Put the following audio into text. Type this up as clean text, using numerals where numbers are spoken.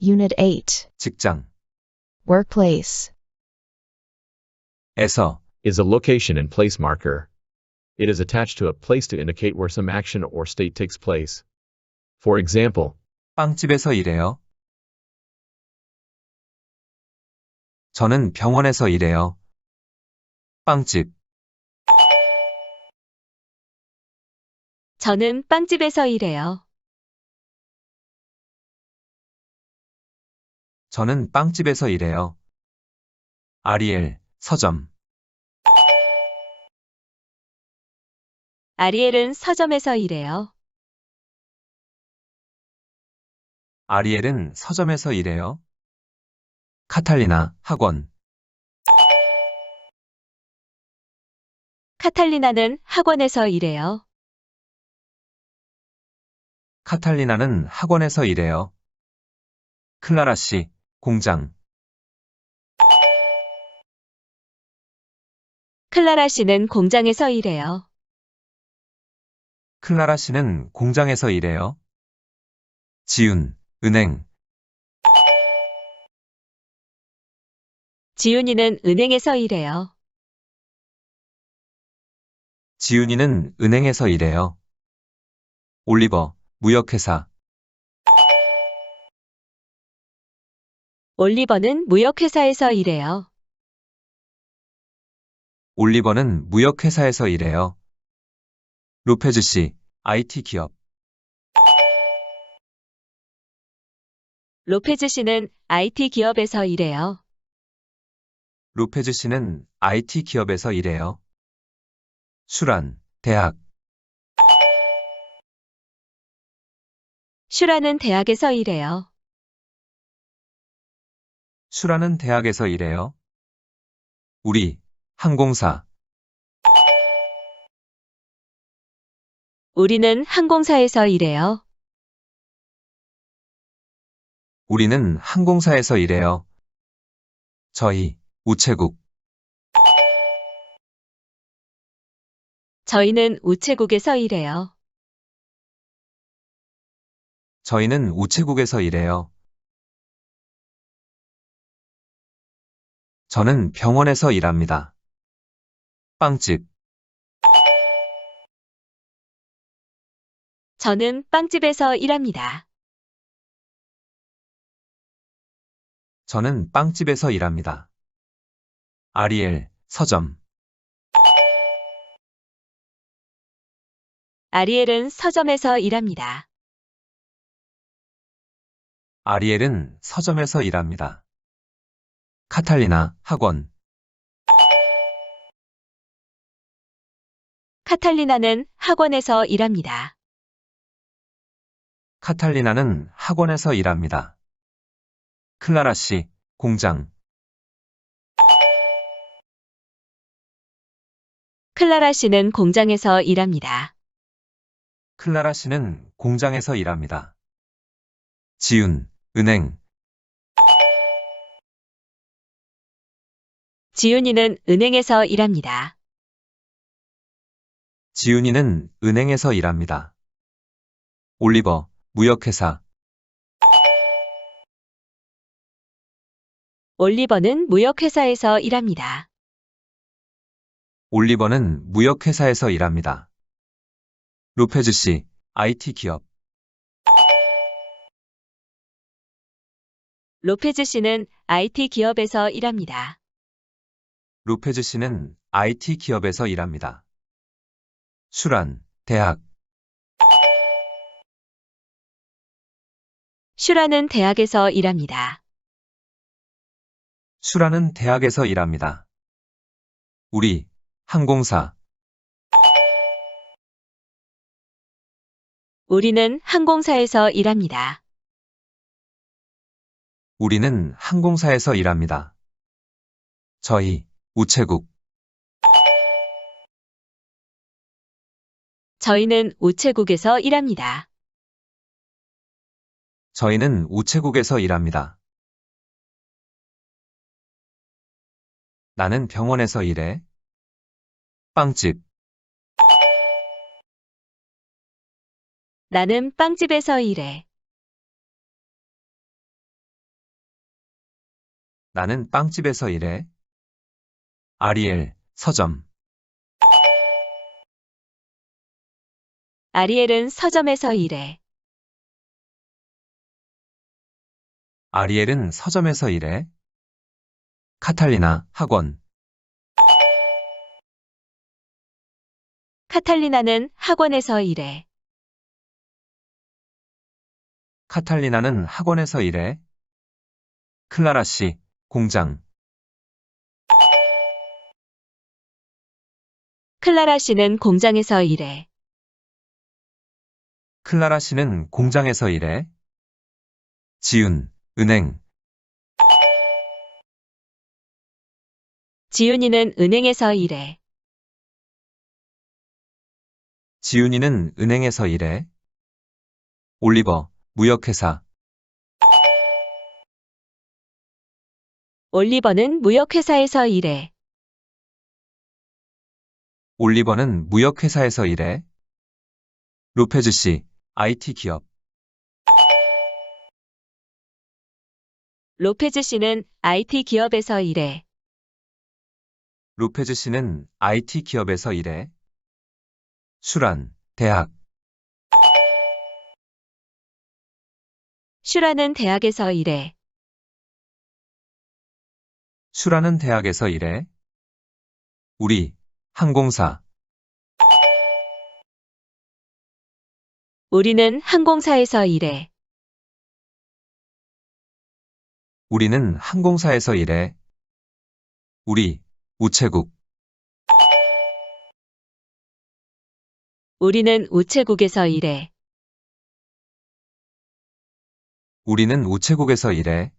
Unit 8. 직장, Workplace. 에서, is a location and place marker. It is attached to a place to indicate where some action or state takes place. For example, 빵집에서 일해요. 저는 병원에서 일해요. 빵집, 저는 빵집에서 일해요. 저는 빵집에서 일해요. 아리엘, 서점, 아리엘은 서점에서 일해요. 아리엘은 서점에서 일해요. 카탈리나, 학원, 카탈리나는 학원에서 일해요. 카탈리나는 학원에서 일해요. 클라라 씨, 공장, 클라라 씨는 공장에서 일해요. 클라라 씨는 공장에서 일해요. 지훈, 은행, 지훈이는 은행에서 일해요. 지훈이는 은행에서 일해요. 올리버, 무역회사, 올리버는 무역회사에서 일해요. 올리버는 무역회사에서 일해요. 로페즈 씨, IT 기업, 로페즈 씨는 IT 기업에서 일해요. 로페즈 씨는 IT 기업에서 일해요. 슈란, 대학, 슈라는 대학에서 일해요. 슈라는 대학에서 일해요. 우리, 항공사, 우리는 항공사에서 일해요. 우리는 항공사에서 일해요. 저희, 우체국, 저희는 우체국에서 일해요. 저희는 우체국에서 일해요. 저는 병원에서 일합니다. 빵집, 저는 빵집에서 일합니다. 저는 빵집에서 일합니다. 아리엘, 서점, 아리엘은 서점에서 일합니다. 아리엘은 서점에서 일합니다. 카탈리나, 학원, 카탈리나는 학원에서 일합니다. 카탈리나는 학원에서 일합니다. 클라라 씨, 공장, 클라라 씨는 공장에서 일합니다. 클라라 씨는 공장에서 일합니다. 지훈, 은행, 지훈이는 은행에서 일합니다. 지훈이는 은행에서 일합니다. 올리버, 무역회사, 올리버는 무역회사에서 일합니다. 올리버는 무역회사에서 일합니다. 로페즈 씨, IT 기업, 로페즈 씨는 IT 기업에서 일합니다. 로페즈 씨는 IT 기업에서 일합니다. 슈란, 대학, 슈라는 대학에서 일합니다. 슈라는 대학에서 일합니다. 우리, 항공사, 우리는 항공사에서 일합니다. 우리는 항공사에서 일합니다. 저희, 우체국, 저희는 우체국에서 일합니다. 저희는 우체국에서 일합니다. 나는 병원에서 일해. 빵집, 나는 빵집에서 일해. 나는 빵집에서 일해. 아리엘, 서점. 아리엘은 서점에서 일해. 아리엘은 서점에서 일해. 카탈리나, 학원. 카탈리나는 학원에서 일해. 카탈리나는 학원에서 일해. 클라라 씨, 공장. 클라라 씨는 공장에서 일해. 클라라 씨는 공장에서 일해. 지훈, 은행. 지윤이는 은행에서 일해. 지훈이는 은행에서 일해. 올리버, 무역회사. 올리버는 무역회사에서 일해. 올리버는 무역회사에서 일해. 로페즈 씨, IT 기업. 로페즈 씨는 IT 기업에서 일해. 로페즈 씨는 IT 기업에서 일해. 슈란, 대학. 슈라는 대학에서 일해. 슈라는 대학에서 일해. 우리, 항공사. 우리는 항공사에서 일해. 우리는 항공사에서 일해. 우리, 우체국. 우리는 우체국에서 일해. 우리는 우체국에서 일해.